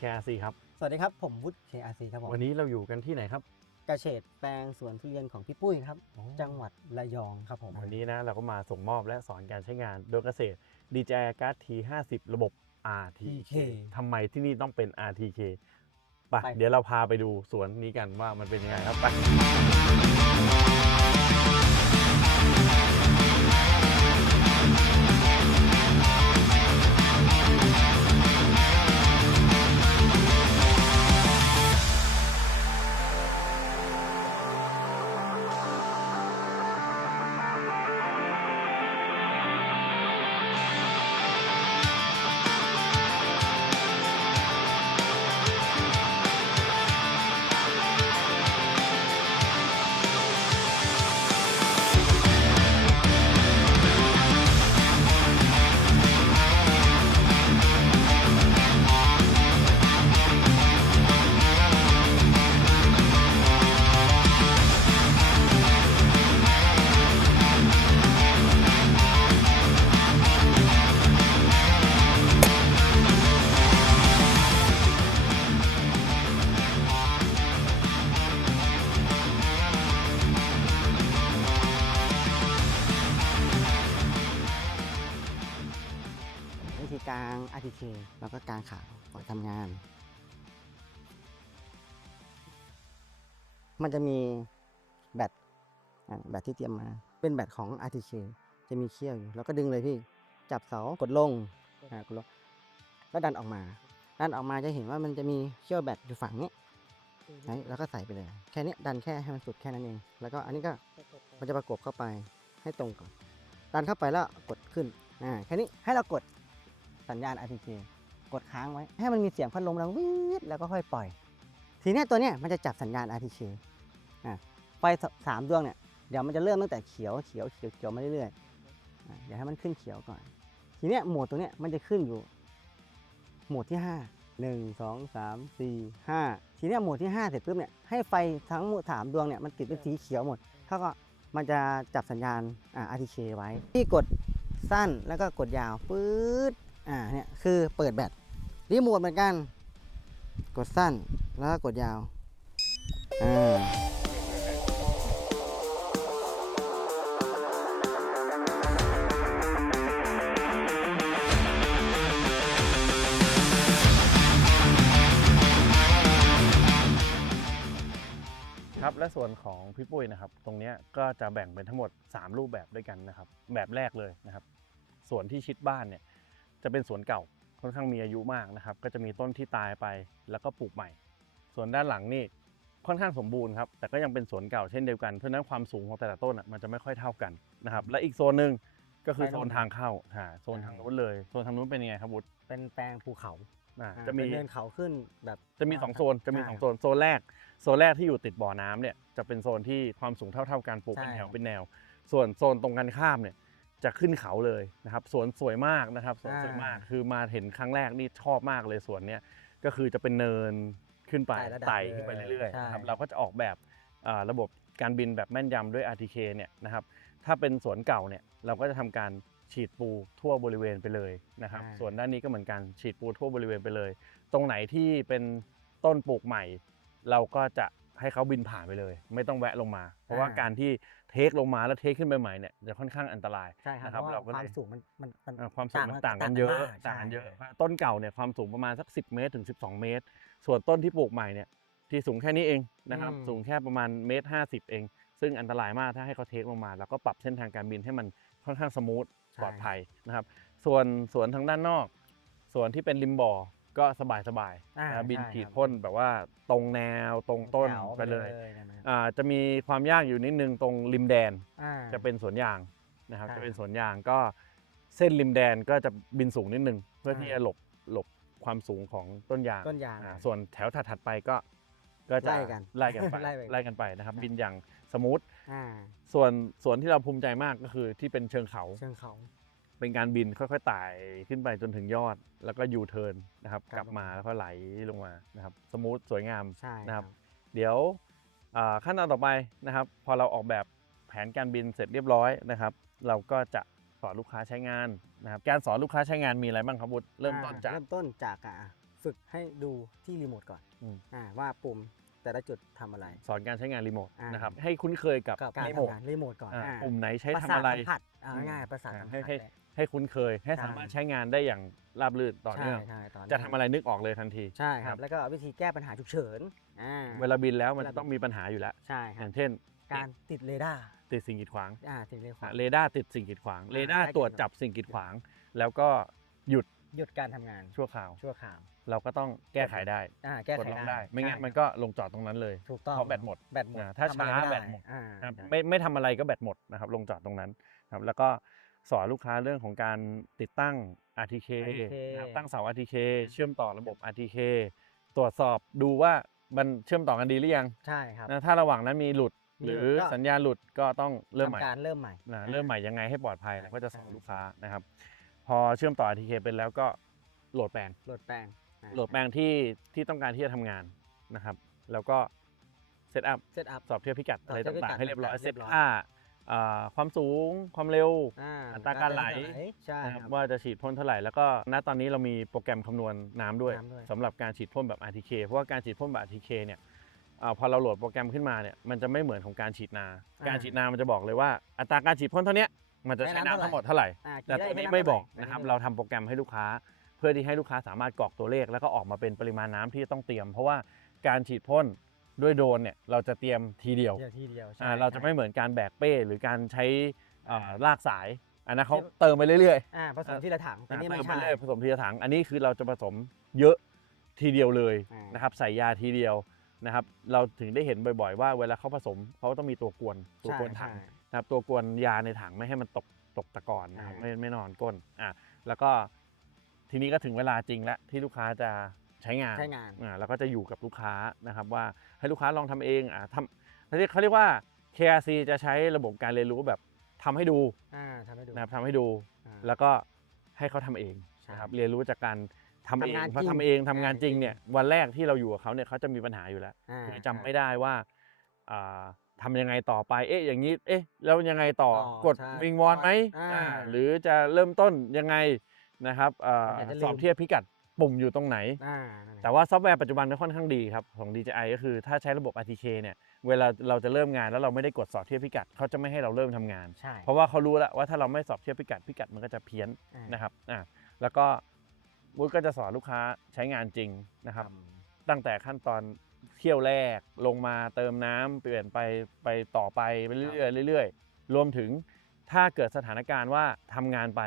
KRC ครับ สวัสดีครับ ผมวุฒิ KRC ครับผมวันนี้เราอยู่กันที่ไหนครับเกษตรแปลงสวนทุเรียนของพี่ปุ้ยครับ จังหวัดระยองครับผมวันนี้นะเราก็มาส่งมอบและสอนการใช้งานโดยเกษตร DJI Card T50 ระบบ RTK ทำไมที่นี่ต้องเป็น RTK ไป เดี๋ยวเราพาไปดูสวนนี้กันว่ามันเป็นยังไงครับไป RTK แล้วก็กลางขาก่อนทำงาน มันจะมีแบตอ่าแบตที่เตรียมมา เป็นแบตของ RTK จะมีเขี้ยวอยู่ แล้วก็ดึงเลยพี่ จับเสากดลงอ่ากดลง แล้วดันออกมา ดันออกมาจะเห็นว่ามันจะมีเขี้ยวแบตอยู่ฝั่งนี้ไหนแล้วก็ใส่ไปเลย แค่นี้ดันแค่ให้มันสุดแค่นั้นเอง แล้วก็อันนี้ก็มันจะประกบเข้าไปให้ตรงก่อน ดันเข้าไปแล้วกดขึ้น อ่า แค่นี้ให้เรากด สัญญาณ RTK กดค้างไว้ ให้มันมีเสียงพัดลมดังวีดแล้วก็ค่อยปล่อย ทีเนี้ยตัวเนี้ยมันจะจับสัญญาณ RTK อ่ไฟสามดวงเนี่ยเดี๋ยวมันจะเริ่มตั้งแต่เขียวเขียวเขียวเขียวมาเรื่อยๆอ่าเดี๋ยวให้มันขึ้นเขียวก่อน ทีเนี้ยโหมดตัวเนี้ยมันจะขึ้นอยู่ โหมดที่5 1 2 3 4 5ทีเนี้ยโหมดที่5เสร็จปุ๊บเนี่ยให้ไฟทั้งหมดสามดวงเนี่ยมันติดเป็นสีเขียวหมดเท่ากับมันจะจับสัญญาณอ่า RTK ไว้ ที่กดสั้นแล้วก็กดยาวปื๊ด อ่าเนี่ยคือเปิดแบตรีโมทเหมือนกัน กดสั้นแล้วก็กดยาวอ่าครับและส่วนของพี่ปุ้ยนะครับ ตรงเนี้ยก็จะแบ่งเป็นทั้งหมด 3 รูปแบบด้วยกันนะครับ แบบแรกเลยนะครับ ส่วนที่ชิดบ้านเนี่ย จะเป็นสวนเก่าค่อนข้างมีอายุมากนะครับ ก็จะมีต้นที่ตายไปแล้วก็ปลูกใหม่ ส่วนด้านหลังนี่ค่อนข้างสมบูรณ์ครับ แต่ก็ยังเป็นสวนเก่าเช่นเดียวกัน เพราะฉะนั้นความสูงของแต่ละต้นอะมันจะไม่ค่อยเท่ากันนะครับ และอีกโซนหนึ่งก็คือโซนทางเข้าหาโซนทางนู้นเลย โซนทางนู้นเป็นยังไงครับวุฒิเป็นแปลงภูเขาอ่าอ่าจะมีเป็นเนินเขาขึ้นแบบ จะมี2โซน จะมีใช่2โซน โซนแรก โซนแรกที่อยู่ติดบ่อน้ำเนี่ย จะเป็นโซนที่ความสูงเท่าๆกันปลูกเป็นใช่แถวครับเป็นแนว ส่วนโซนตรงกันข้ามเนี่ย จะขึ้นเขาเลยนะครับสวนสวยมากนะครับสวนสวยมากคือมาเห็นครั้งแรกนี่ชอบมากเลยสวนเนี้ยก็คือจะเป็นเนินขึ้นไปไต่ระดับไต่ขึ้นไปเรื่อยใช่ๆนะครับเราก็จะออกแบบอ่าระบบการบินแบบแม่นยำด้วย RTK เนี่ยนะครับถ้าเป็นสวนเก่าเนี่ยเราก็จะทำการฉีดปูทั่วบริเวณไปเลยนะครับส่วนด้านนี้ก็เหมือนกันฉีดปูทั่วบริเวณไปเลย ตรงไหนที่เป็นต้นปลูกใหม่ เราก็จะ ให้เขาบินผ่านไปเลย ไม่ต้องแวะลงมา เพราะว่าการที่เทคลงมาแล้วเทคขึ้นไปใหม่เนี่ยจะค่อนข้างอันตรายใช่ครับนะครับเพราะเราว่าก็คเลยวามสูงมันมันมันอ่าความสูงมันต่าต่างงกักันนเยอะต่างกันมากต่างกันเยอะใช่ต้นเก่าเนี่ยความสูงประมาณสัก 10 เมตรถึง 12 เมตร ส่วนต้นที่ปลูกใหม่เนี่ยที่สูงแค่นี้เองนะครับอืมสูงแค่ประมาณเมตรห้าสิบเอง ซึ่งอันตรายมากถ้าให้เขาเทคลงมา แล้วก็ปรับเส้นทางการบินให้มันค่อนข้างสมูทปลอดภัยนะครับ ส่วนสวนทางด้านนอก ส่วนที่เป็นริมบ่อ ก็สบายสบายๆอ่านะบินใช่ขีดครับพ่นแบบว่าตรงแนวตรงต้นแถวไปเลยนะนะอ่าจะมีความยากอยู่นิดนึงตรงริมแดน อ่า จะเป็นสวนยางนะครับใช่จะเป็นสวนยางก็เส้นริมแดนก็จะบินสูงนิดนึง เพื่อใช่ที่จะหลบหลบความสูงของต้นยางต้นยาง อ่าส่วนแถวถัดๆไปก็ก็จะไล่กันไล่กันไปไล่ไป ไล่กันไปนะครับ บินอย่างสมูทอ่าส่วนส่วนที่เราภูมิใจมากก็คือที่เป็นเชิงเขา เชิงเขา เป็นการบินค่อยๆไต่ขึ้นไปจนถึงยอด แล้วก็ยูเทิร์นนะครับครับกลับมาแล้วก็ไหลลงมานะครับสมูทสวยงามใช่นะครับ เดี๋ยวอ่าขั้นตอนต่อไปนะครับ พอเราออกแบบแผนการบินเสร็จเรียบร้อยนะครับ เราก็จะสอนลูกค้าใช้งานนะครับการสอนลูกค้าใช้งานมีอะไรบ้างครับบุตรเริ่มต้นจากอ่เริ่มต้นจากอะฝึกให้ดูที่รีโมทก่อนอืมอ่าว่าปุ่ม แต่ละจุดทำอะไร สอนการใช้งานรีโมทอ่าน นะครับให้คุ้นเคยกับกับการรีโมททำงานรีโมทก่อนอ่าอ่าปุ่มไหนใช้ประทำสาทอะไร สัมผัสเอาอืมง่ายๆประสาทอ่าสัมให้ผัสให้แหละให้คุ้นเคยให้ใช่ สามารถใช้งานได้อย่างราบรื่นต่อเนื่อง ใช่ใช่ต่อเนื่องจะทำอะไรนึกออกเลยทันที ใช่คครัรับ บ แล้วก็วิธีแก้ปัญหาฉุกเฉินอ่า เวลาบินแล้วมันเวลาจะต้องมีปัญหาอยู่แล้ว ใช่คอรับย่างเช่น การติดเรดาร์ติดสิ่งกีดขวางอ่าติดเรดาอะร์เรดาร์ติดสิ่งกีดขวางอ่าเรดาร์ได้ตรวจเกี่ยวจับสิ่งกีดขวาง แล้วก็หยุดหยุดการทำงานชั่วคราวชั่วคราว เราก็ต้องแก้ไขได้อ่าแก้กไขดล็อกได้ได้ ไม่งั้นใช่มันก็ลงจอดตรงนั้นเลยถูกต้องเพราะแบตหมดแบตหมดอ่าถ้าทำอะไรช้าไได้แบตหมดอ่านะครับใช่ไม่ไม่ทำอะไรก็แบตหมดนะครับลงจอดตรงนั้นครับแล้วก็สอนลูกค้าเรื่องของการติดตั้ง RTK RTK นะครับตั้งเสา RTK เชื่อมต่อระบบ RTK ตรวจสอบดูว่ามันเชื่อมต่อกันดีหรือยังใช่ครับ นะถ้าระหว่างนั้นมีหลุดมีหหลุรืดอก็ สัญญาณหลุดก็ต้องเริ่มใหม่ ทำการเริ่มใหม่ นะเริ่มใหม่ยังไงให้ปลอดภัยใช่นะก็จะสอนใช่ลูกค้านะครับ พอเชื่อมต่อ RTK เป็นแล้วก็โหลดแปลงโหลดแปลงอ่า โหลดแปลงที่ที่ต้องการที่จะทำงานนะครับ แล้วก็เซตอัพเซตอัพ สอบเทียบพิกัดสอบอะไรเทียบพิกัต่าดงๆ ให้เรียบร้อยต่างๆเซตเรียบร้อย ค่าอ่าความสูงความเร็วอ่าอัตราการไหล ใช่นะคครัรับ บ ว่าจะฉีดพ่นเท่าไหร่ แล้วก็ณตอนนี้เรามีโปรแกรมคำนวณน้ำด้วยน้ำด้วย สำหรับการฉีดพ่นแบบ RTK เพราะว่าการฉีดพ่นแบบ RTK เนี่ยอาพอเราโหลดโปรแกรมขึ้นมาเนี่ยมันจะไม่เหมือนของการฉีดนา การฉีดนามันจะบอกเลยว่า อัตราการฉีดพ่นเท่าเนี้ยมันจะใช้น้ำทั้งหมดเท่าไหร่ อ่าแต่กี่ตัวด้นี้ด้ไม่บอกท่หนะครับไม่เราทำโปรแกรมให้ลูกค้า เพื่อที่ให้ลูกค้าสามารถกรอกตัวเลข แล้วก็ออกมาเป็นปริมาณน้ำที่ต้องเตรียม เพราะว่าการฉีดพ่นด้วยโดรนเนี่ยเราจะเตรียมทีเดียวเดียวที่เดียวใช่อ่าเราจะใช่ไม่เหมือนการแบกเป้หรือการใช้อ่าอ่าลากสายอันนั้นเขาที่เติมไปเรื่อยอ่าผสมที่ละถังๆแต่นี่เติไม่มไปใช่เรื่อยผสมทีละถัง อันนี้คือเราจะผสมเยอะทีเดียวเลยอ่านนะครับใส่ยาทีเดียวนะครับ เราถึงได้เห็นบ่อย ๆ ว่าเวลาเขาผสมเขาต้องมีตัวกวนตัวใช่กวนถังใช่นะครับตัวกวนยาในถังไม่ให้มันตกตกตะกอนนะครับอ่าไม่ไม่นอนก้นอะแล้วก็ ทีนี้ก็ถึงเวลาจริงแล้วที่ลูกค้าจะใช้งานใช้งานอ่าแล้วก็จะอยู่กับลูกค้านะครับว่าให้ลูกค้าลองทำเองอ่าทำเขาเรียกเขาเรียกว่า KRC จะใช้ระบบการเรียนรู้แบบทำให้ดูอ่าทำให้ดูนะครับทำให้ดูอ่าแล้วก็ให้เขาทำเองใช่นะครับเรียนรู้จากการทำเองทำงานพอจริงทำเองทำงานอ่าจริงจริงเนี่ยวันแรกที่เราอยู่กับเขาเนี่ยเขาจะมีปัญหาอยู่แล้วอ่าคือจำไม่ได้ว่าอ่าทำยังไงต่อไป เอ๊ะ อย่างนี้ เอ๊ะ แล้วยังไงต่อต่อกดใช่วิงวอนไหมอ่าอ่าหรือจะเริ่มต้นยังไง นะครับอ่าอยากจะลืม สอบเทียบพิกัดปุ่มอยู่ตรงไหน อ่านั่นแหละ แต่ว่าซอฟต์แวร์ปัจจุบันก็ค่อนข้างดีครับ ของ DJI ก็คือถ้าใช้ระบบ RTK เนี่ยเวลาเราจะเริ่มงานแล้วเราไม่ได้กดสอบเทียบพิกัดเขาจะไม่ให้เราเริ่มทำงาน ใช่เพราะว่าเขารู้แล้วว่าถ้าเราไม่สอบเทียบพิกัดพิกัดมันก็จะเพี้ยนอ่านะครับอ่าแล้วก็วุฒิก็จะสอนลูกค้าใช้งานจริงนะครับ ตั้งแต่ขั้นตอนเที่ยวแรกลงมาเติมน้ำเปลี่ยนไปไปต่อไปไปเรื่อยๆเรื่อยๆรวมถึงถ้าเกิดสถานการณ์ว่าทำงานไป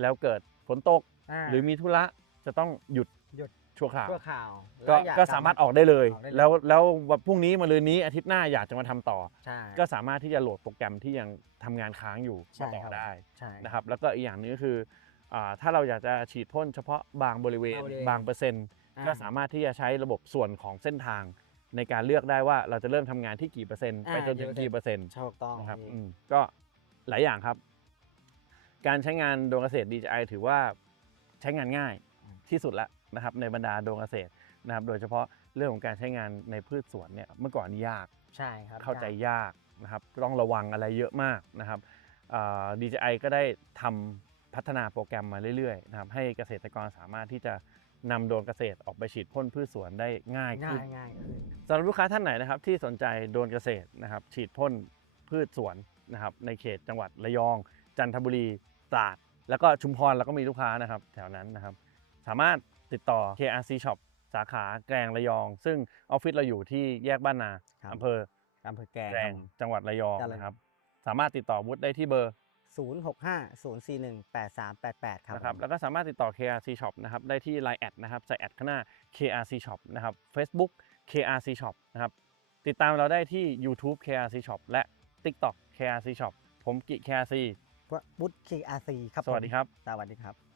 แล้วเกิด ฝนตกา หรือมีธุระจะต้องหยุดหยุด ชั่วคราวชั่วข่าวก็แล้วอยก็สามารถออกได้เลย ออกได้เลยแล้วแล้ววันพรุ่งนี้มะรืนนี้อาทิตย์หน้าอยากจะมาทำต่อ ใช่ ก็สามารถที่จะโหลดโปรแกรมที่ยังทำงานค้างอยู่ใช่มาต่อครับ ได้ใช่ นะครับ แล้วก็อีกอย่างหนึงก็คืออ่าถ้าเราอยากจะฉีดพ่นเฉพาะบางบริเวณบริเวณ บางเปอร์เซ็นต์ อ่าก็สามารถที่จะใช้ระบบส่วนของเส้นทาง ในการเลือกได้ว่าเราจะเริ่มทำงานที่กี่เปอร์เซ็นต์ไปอ่าจนถึงกี่กี่เปเปออร์ร์เซ็นต์ถูกต้องนะครับพี่ อืมก็หลายอย่างครับ การใช้งานโดรนเกษตร DJI ถือว่าใช้งานง่ายที่สุดละนะครับในบรรดาโดรนเกษตรนะครับโดยเฉพาะเรื่องของการใช้งานในพืชสวนเนี่ยเมื่อก่อนนี่ยากใช่ครับเข้าใจยากนะครับต้องระวังอะไรเยอะมากนะครับอ่า DJI ก็ได้ทำพัฒนาโปรแกรมมาเรื่อยๆนะครับให้เกษตรกรสามารถที่จะนำโดรนเกษตรออกไปฉีดพ่นพืชสวนได้ง่ายง่าขึ้นยง่ายขึ้นสำหรับลูกค้าท่านไหนนะครับที่สนใจโดรนเกษตรนะครับฉีดพ่นพืชสวนนะครับในเขตจังหวัดระยอง จันทบุรีตราดแล้วก็ชุมพรแล้วก็มีลูกค้านะครับ แถวนั้นนะครับ สามารถติดต่อ KRC Shop สาขาแกลงระยอง ซึ่งออฟฟิศเราอยู่ที่แยกบ้านนาครับ อำเภออำเภอแกลงแกลงจังหวัดระยองจังหวัดระยองนะครับ สามารถติดต่อวุฒิได้ที่เบอร์ศูนย์หกห้าศูนย์สี่หนึ่งแปดสามแปดแปดครับนะครับ ผมแล้วก็สามารถติดต่อ KRC Shop นะครับได้ที่ Line แอดนะครับใส่แอดข้างหน้า KRC Shop นะครับ Facebook KRC Shop นะครับติดตามเราได้ที่ YouTube KRC Shop และ TikTok KRC Shop ผมกิ KRC บุตรคีอาซีครับสวัสดีครับ สวัสดีครับ